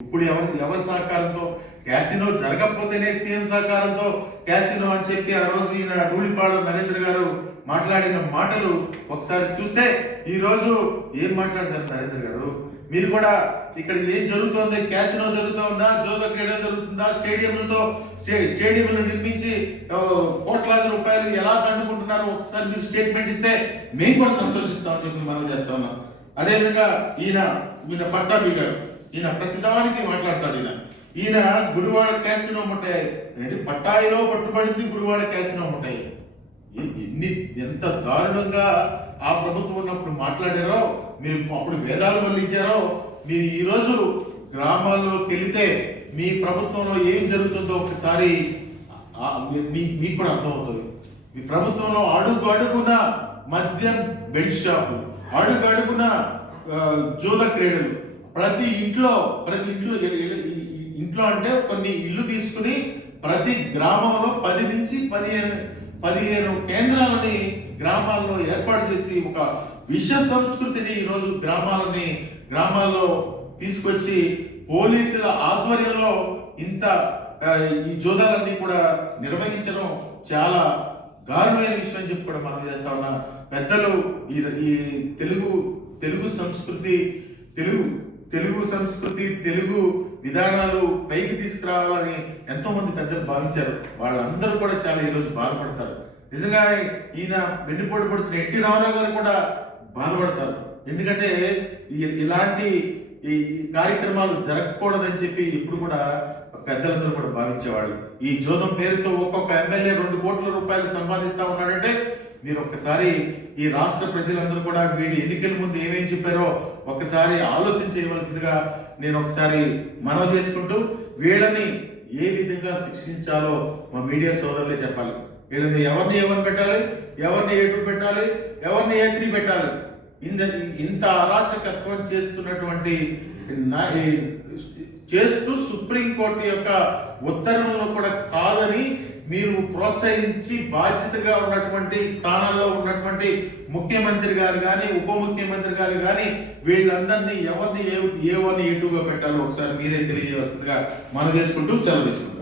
ఇప్పుడు ఎవరి సహకారంతో క్యాసినో జరగకపోతేనే సీఎం సహకారంతో క్యాసినో అని చెప్పి ఆ రోజు ఈయన ధూళిపాడు నరేంద్ర గారు మాట్లాడిన మాటలు ఒకసారి చూస్తే ఈ రోజు ఏం మాట్లాడతారు నరేంద్ర గారు? మీరు కూడా ఇక్కడ ఏం జరుగుతోంది? క్యాసినో జరుగుతుందా, జోద క్రీడ జరుగుతుందా, స్టేడియంలు నిర్మించి కోట్లాది రూపాయలు ఎలా దండుకుంటున్నారు ఒకసారి మీరు స్టేట్మెంట్ ఇస్తే మేము కూడా సంతోషిస్తామని చెప్పి మనం చేస్తా ఉన్నాం. అదేవిధంగా ఈయన పట్టాభి గారు, ఈయన ప్రతిదానికి మాట్లాడతాడు. ఈయన గుడివాడ క్యాసినో ఉంటాయి, పట్టాయిలో పట్టుబడింది గుడివాడ క్యాసినో ఉంటాయి. ఎంత దారుణంగా ఆ ప్రభుత్వం ఉన్నప్పుడు మాట్లాడారో, మీరు అప్పుడు వేదాలు వల్లించారో, మీరు ఈరోజు గ్రామాల్లోకి వెళితే మీ ప్రభుత్వంలో ఏం జరుగుతుందో ఒకసారి మీకు కూడా అర్థమవుతుంది. మీ ప్రభుత్వంలో అడుగున మద్యం బెల్ట్ షాపు, అడుగున జూద క్రీడలు, ప్రతి ఇంట్లో అంటే కొన్ని ఇల్లు తీసుకుని ప్రతి గ్రామంలో 10 నుంచి 15 కేంద్రాలని గ్రామాల్లో ఏర్పాటు చేసి ఒక విష సంస్కృతిని ఈరోజు గ్రామాల్లో తీసుకొచ్చి పోలీసుల ఆధ్వర్యంలో ఈ జోదాలన్నీ కూడా నిర్వహించడం చాలా దారుణమైన విషయం అని చెప్పి కూడా మనం చేస్తా ఉన్నాం. పెద్దలు ఈ తెలుగు సంస్కృతి తెలుగు విధానాలు పైకి తీసుకురావాలని ఎంతో మంది పెద్దలు భావించారు. వాళ్ళందరూ కూడా చాలా ఈరోజు బాధపడతారు. నిజంగా ఈయన వెన్నుపోటు పొడిచిన ఎన్టీ రామారావు గారు కూడా బాధపడతారు. ఎందుకంటే ఇలాంటి ఈ కార్యక్రమాలు జరగకూడదని చెప్పి ఇప్పుడు కూడా పెద్దలందరూ కూడా భావించేవాళ్ళు. ఈ జోదం పేరుతో ఒక్కొక్క ఎమ్మెల్యే 2 కోట్ల రూపాయలు సంపాదిస్తా ఉన్నాడంటే మీరు ఒక్కసారి ఈ రాష్ట్ర ప్రజలందరూ కూడా వీడి ఎన్నికల ముందు ఏమేం చెప్పారో ఒకసారి ఆలోచన చేయవలసిందిగా నేను ఒకసారి మనవి చేసుకుంటూ, వీళ్ళని ఏ విధంగా శిక్షించాలో మా మీడియా సోదరులే చెప్పాలి. వీళ్ళని ఎవరిని పెట్టాలి, ఎవరిని A2 పెట్టాలి, ఎవరిని A3 పెట్టాలి. ఇంత అరాచకత్వం చేస్తూ సుప్రీంకోర్టు యొక్క ఉత్తర్వులను కూడా కాదని మీరు ప్రోత్సహించి బాధ్యతగా ఉన్నటువంటి స్థానాల్లో ఉన్నటువంటి ముఖ్యమంత్రి గారు కానీ ఉప ముఖ్యమంత్రి గారు కానీ వీళ్ళందరినీ ఎవరిని A1 A2గా పెట్టాలో ఒకసారి మీరే తెలియజేయవలసిందిగా మనం చేసుకుంటూ సెలవు తీసుకుంటాం.